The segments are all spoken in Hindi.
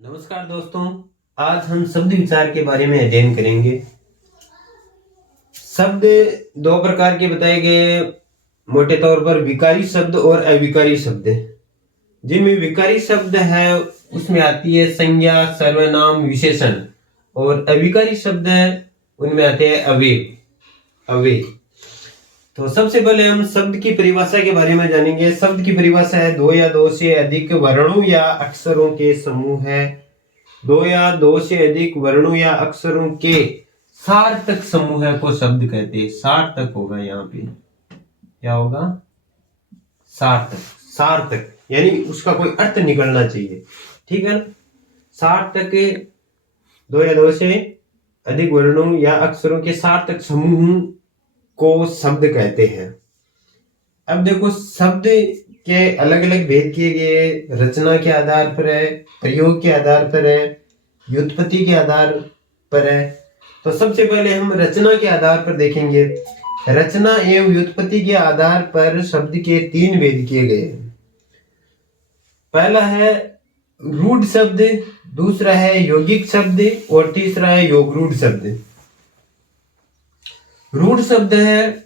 नमस्कार दोस्तों, आज हम शब्द विचार के बारे में अध्ययन करेंगे। शब्द दो प्रकार के बताए गए, मोटे तौर पर विकारी शब्द और अविकारी शब्द। जिनमें विकारी शब्द है उसमें आती है संज्ञा, सर्वनाम, विशेषण, और अविकारी शब्द है उनमें आते हैं अव्यय। तो सबसे पहले हम शब्द की परिभाषा के बारे में जानेंगे। शब्द की परिभाषा है दो या दो से अधिक वर्णों या अक्षरों के समूह है। दो या दो से अधिक वर्णों या अक्षरों के सार्थक समूह को शब्द कहते हैं। सार्थक होगा, यहाँ पे क्या होगा? सार्थक यानी उसका कोई अर्थ निकलना चाहिए, ठीक है। सार्थक दो या दो से अधिक वर्णों या अक्षरों के सार्थक समूह को शब्द कहते हैं। अब देखो, शब्द के अलग अलग भेद किए गए, रचना के आधार पर है, प्रयोग के आधार पर है, व्युत्पत्ति के आधार पर है। तो सबसे पहले हम रचना के आधार पर देखेंगे। रचना एवं व्युत्पत्ति के आधार पर शब्द के तीन भेद किए गए। पहला है रूढ़ शब्द, दूसरा है यौगिक शब्द और तीसरा है योगरूढ़ शब्द। रूढ़ शब्द है,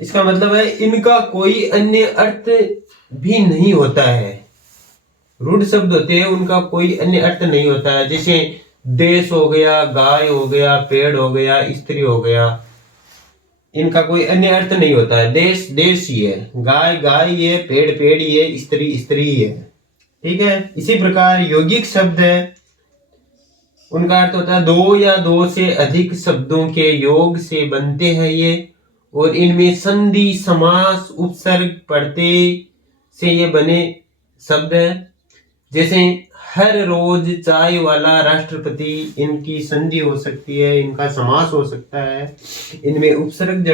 इसका मतलब है इनका कोई अन्य अर्थ भी नहीं होता है। रूढ़ शब्द होते हैं उनका कोई अन्य अर्थ नहीं होता है। जैसे देश हो गया, गाय हो गया, पेड़ हो गया, स्त्री हो गया, इनका कोई अन्य अर्थ नहीं होता है। देश देश ही है, गाय गाय ही है, पेड़ पेड़ ही है, स्त्री स्त्री ही है, ठीक है। इसी प्रकार यौगिक शब्द है, उनका अर्थ होता है दो या दो से अधिक शब्दों के योग से बनते हैं ये, और इनमें संधि, समास, उपसर्ग, प्रत्यय से ये बने शब्द है। जैसे हर रोज चाय वाला राष्ट्रपति, इनकी संधि हो सकती है, इनका समास हो सकता है, इनमें उपसर्ग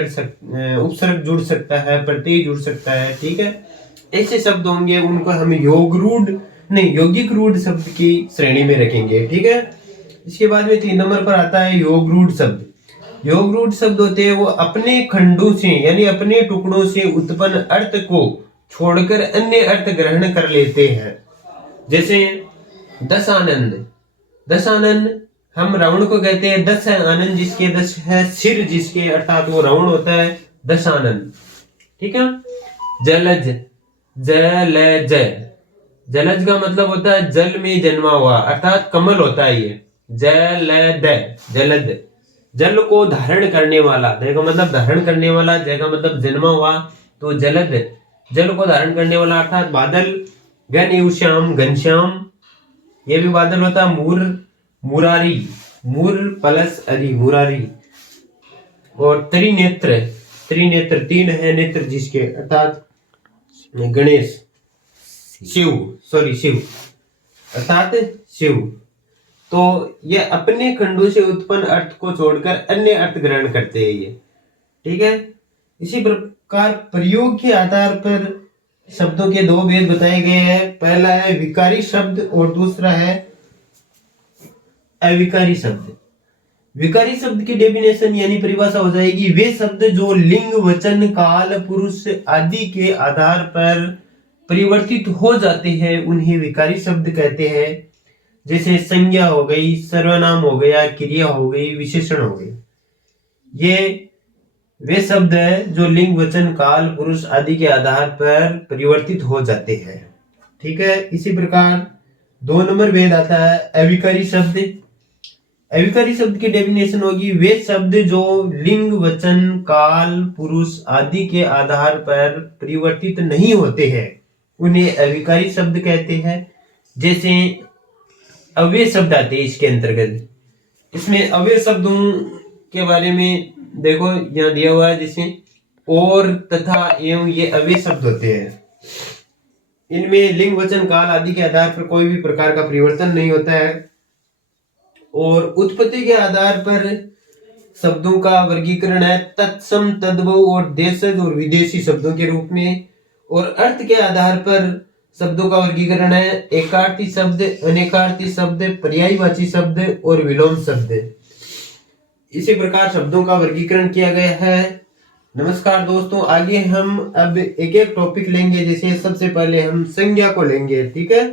जुड़ सकता है, प्रत्यय जुड़ सकता है, ठीक है। ऐसे शब्द होंगे उनको हम यौगिक रूढ़ शब्द की श्रेणी में रखेंगे, ठीक है। इसके बाद में 3 नंबर पर आता है योगरूढ़ शब्द। योगरूढ़ शब्द होते हैं वो अपने खंडों से यानी अपने टुकड़ों से उत्पन्न अर्थ को छोड़कर अन्य अर्थ ग्रहण कर लेते हैं। जैसे दस आनंद हम रावण को कहते हैं दस है आनंद, जिसके 10 है सिर जिसके, अर्थात वो रावण होता है दस आनंद, ठीक है। जलज का मतलब होता है जल में जन्मा हुआ, अर्थात कमल होता है ये। जलद जल को धारण करने वाला, जय का मतलब धारण करने वाला, जय का मतलब जन्मा हुआ, तो जलद जल को धारण करने वाला, अर्थात बादल। घनश्याम ये भी बादल होता है। मुरारी, मूर प्लस अरी, मुरारी। और त्रिनेत्र 3 है नेत्र जिसके, अर्थात गणेश, शिव अर्थात शिव। तो ये अपने खंडों से उत्पन्न अर्थ को छोड़कर अन्य अर्थ ग्रहण करते हैं ये, ठीक है। इसी प्रकार प्रयोग के आधार पर शब्दों के 2 भेद बताए गए हैं। पहला है विकारी शब्द और दूसरा है अविकारी शब्द। विकारी शब्द की डेफिनेशन यानी परिभाषा हो जाएगी वे शब्द जो लिंग, वचन, काल, पुरुष आदि के आधार पर परिवर्तित हो जाते हैं उन्हें विकारी शब्द कहते हैं। जैसे संज्ञा हो गई, सर्वनाम हो गया, क्रिया हो गई, विशेषण हो गई। ये वे शब्द है जो लिंग, वचन, काल, पुरुष आदि के आधार पर परिवर्तित हो जाते हैं, ठीक है। इसी प्रकार 2 नंबर भेद आता है अविकारी शब्द। अविकारी शब्द की डेफिनेशन होगी वे शब्द जो लिंग, वचन, काल, पुरुष आदि के आधार पर परिवर्तित नहीं होते हैं उन्हें अविकारी शब्द कहते हैं। जैसे अव्यय शब्द आते हैं इसके अंतर्गत। इसमें अव्यय शब्दों के बारे में देखो, यहाँ दिया हुआ है, जैसे और, तथा, एवं, ये अव्यय शब्द होते हैं। इनमें लिंग, वचन, काल आदि के आधार पर कोई भी प्रकार का परिवर्तन नहीं होता है। और उत्पत्ति के आधार पर शब्दों का वर्गीकरण है तत्सम, तद्भव और देशज और विदेशी शब्दों के रूप में। और अर्थ के आधार पर शब्दों का वर्गीकरण है एकार्थी शब्द, अनेकार्थी शब्द, पर्यायवाची शब्द और विलोम शब्द। इसी प्रकार शब्दों का वर्गीकरण किया गया है। नमस्कार दोस्तों, आगे हम अब एक एक टॉपिक लेंगे। जैसे सबसे पहले हम संज्ञा को लेंगे, ठीक है।